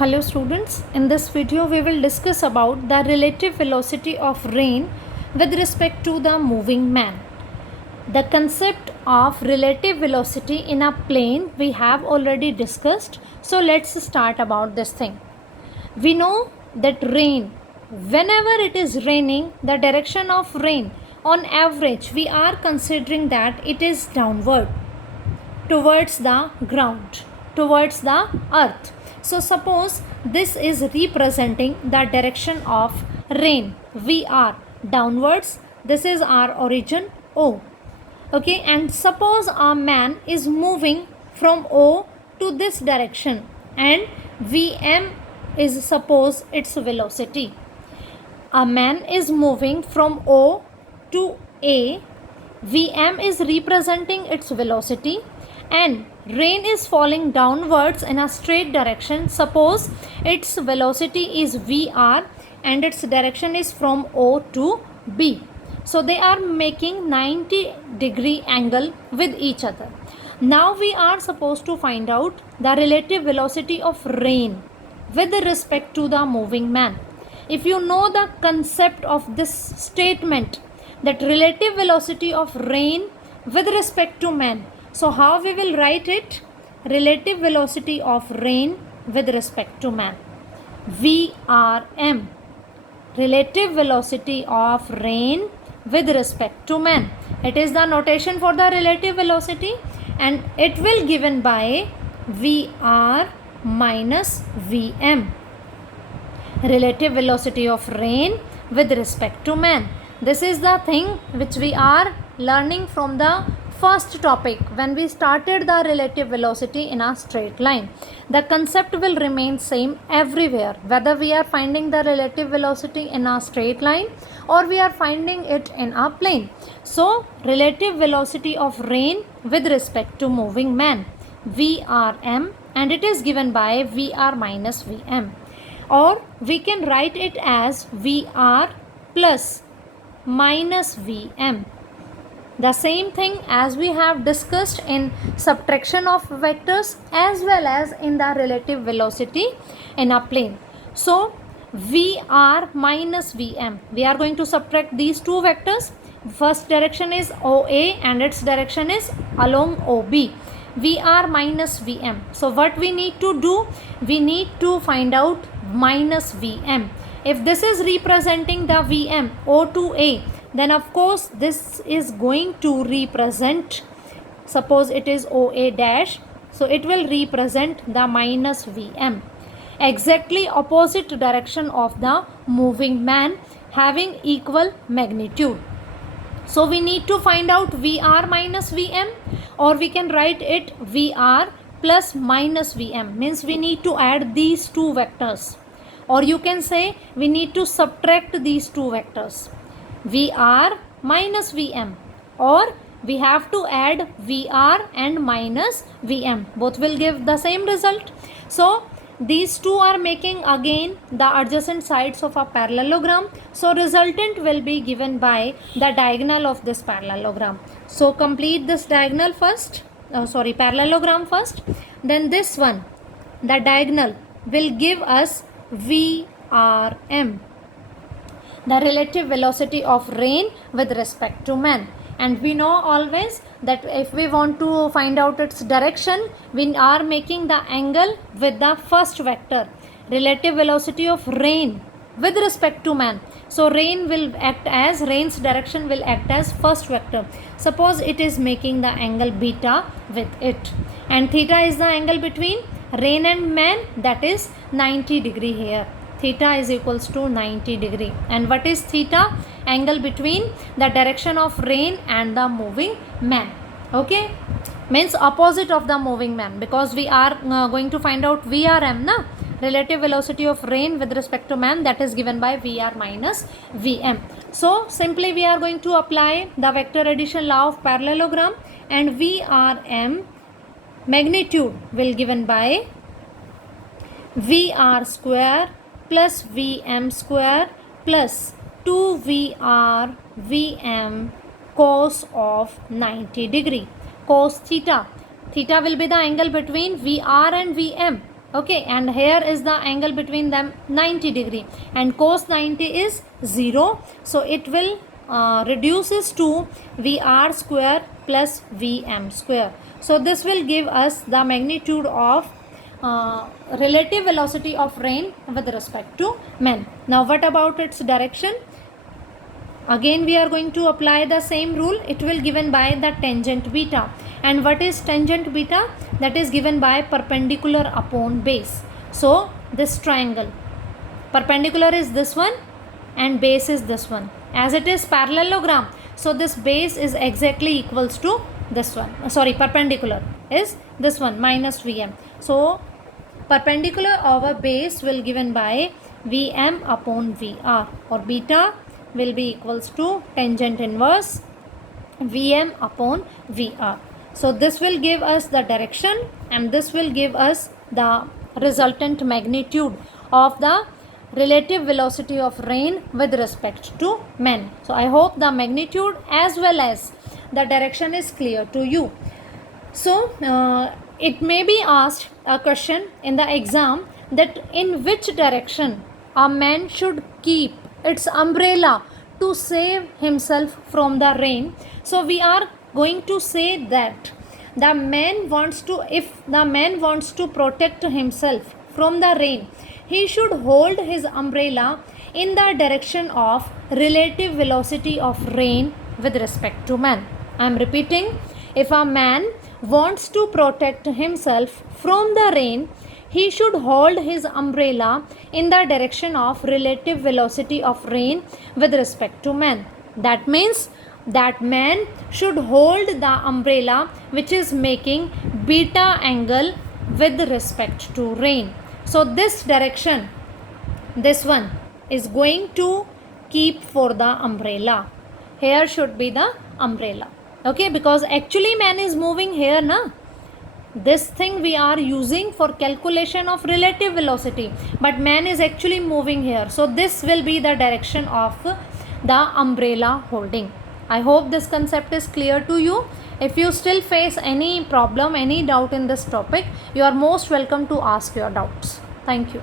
Hello students, in this video we will discuss about the relative velocity of rain with respect to the moving man. The concept of relative velocity in a plane we have already discussed, so let's start about this thing. We know that rain, whenever it is raining, the direction of rain on average we are considering that it is downward towards the ground, towards the earth. So suppose this is representing the direction of rain. We are downwards. This is our origin O. Okay, and suppose a man is moving from O to this direction and Vm is suppose its velocity. A man is moving from O to A. Vm is representing its velocity and rain is falling downwards in a straight direction. Suppose its velocity is Vr and its direction is from O to B. So they are making 90-degree angle with each other. Now we are supposed to find out the relative velocity of rain with respect to the moving man. If you know the concept of this statement, that relative velocity of rain with respect to man, so how we will write it? Relative velocity of rain with respect to man. VRM. Relative velocity of rain with respect to man. It is the notation for the relative velocity and it will given by VR minus VM. Relative velocity of rain with respect to man. This is the thing which we are learning from the first topic when we started the relative velocity in a straight line. The concept will remain same everywhere, whether we are finding the relative velocity in a straight line or we are finding it in a plane. So relative velocity of rain with respect to moving man, VRM, and it is given by VR minus VM, or we can write it as VR plus minus Vm. The same thing as we have discussed in subtraction of vectors as well as in the relative velocity in a plane. So Vr minus Vm, we are going to subtract these two vectors. First direction is OA and its direction is along OB. Vr minus Vm. So what we need to do? We need to find out minus Vm. If this is representing the Vm O to A, then of course this is going to represent, suppose it is OA dash, so it will represent the minus Vm. Exactly opposite direction of the moving man having equal magnitude. So we need to find out Vr minus Vm, or we can write it Vr plus minus Vm, means we need to add these two vectors, or you can say we need to subtract these two vectors, Vr minus Vm, or we have to add Vr and minus Vm. Both will give the same result. So these two are making again the adjacent sides of a parallelogram. So resultant will be given by the diagonal of this parallelogram. So complete this diagonal first, parallelogram first. Then this one, the diagonal, will give us VRM, the relative velocity of rain with respect to man. And we know always that if we want to find out its direction, we are making the angle with the first vector, relative velocity of rain with respect to man. So rain's direction will act as first vector. Suppose it is making the angle beta with it, and theta is the angle between rain and man, that is 90 degree here. Theta is equals to 90 degree. And what is theta? Angle between the direction of rain and the moving man. Okay, means opposite of the moving man, because we are going to find out VRM, na, relative velocity of rain with respect to man, that is given by Vr minus Vm. So simply we are going to apply the vector addition law of parallelogram, and VRM magnitude will given by Vr square plus Vm square plus 2Vr Vm cos of 90 degree, cos theta. Theta will be the angle between Vr and Vm. Okay, and here is the angle between them 90 degree, and cos 90 is 0, so it will reduces to VR square plus VM square. So this will give us the magnitude of relative velocity of rain with respect to men. Now what about its direction? Again we are going to apply the same rule. It will given by the tangent beta. And what is tangent beta? That is given by perpendicular upon base. So this triangle, perpendicular is this one and base is this one. As it is parallelogram, so this base is exactly equals to this one. Perpendicular is this one minus Vm. So perpendicular over base will given by Vm upon Vr, or beta will be equals to tangent inverse Vm upon Vr. So this will give us the direction, and this will give us the resultant magnitude of the relative velocity of rain with respect to men. So I hope the magnitude as well as the direction is clear to you. So it may be asked a question in the exam that in which direction a man should keep its umbrella to save himself from the rain. So we are going to say that the man wants to, if the man wants to protect himself from the rain, he should hold his umbrella in the direction of relative velocity of rain with respect to man. I am repeating, if a man wants to protect himself from the rain, he should hold his umbrella in the direction of relative velocity of rain with respect to man. That means that man should hold the umbrella which is making beta angle with respect to rain. So this direction, this one is going to keep for the umbrella. Here should be the umbrella. Okay, because actually man is moving here, na? This thing we are using for calculation of relative velocity, but man is actually moving here. So this will be the direction of the umbrella holding. I hope this concept is clear to you. If you still face any problem, any doubt in this topic, you are most welcome to ask your doubts. Thank you.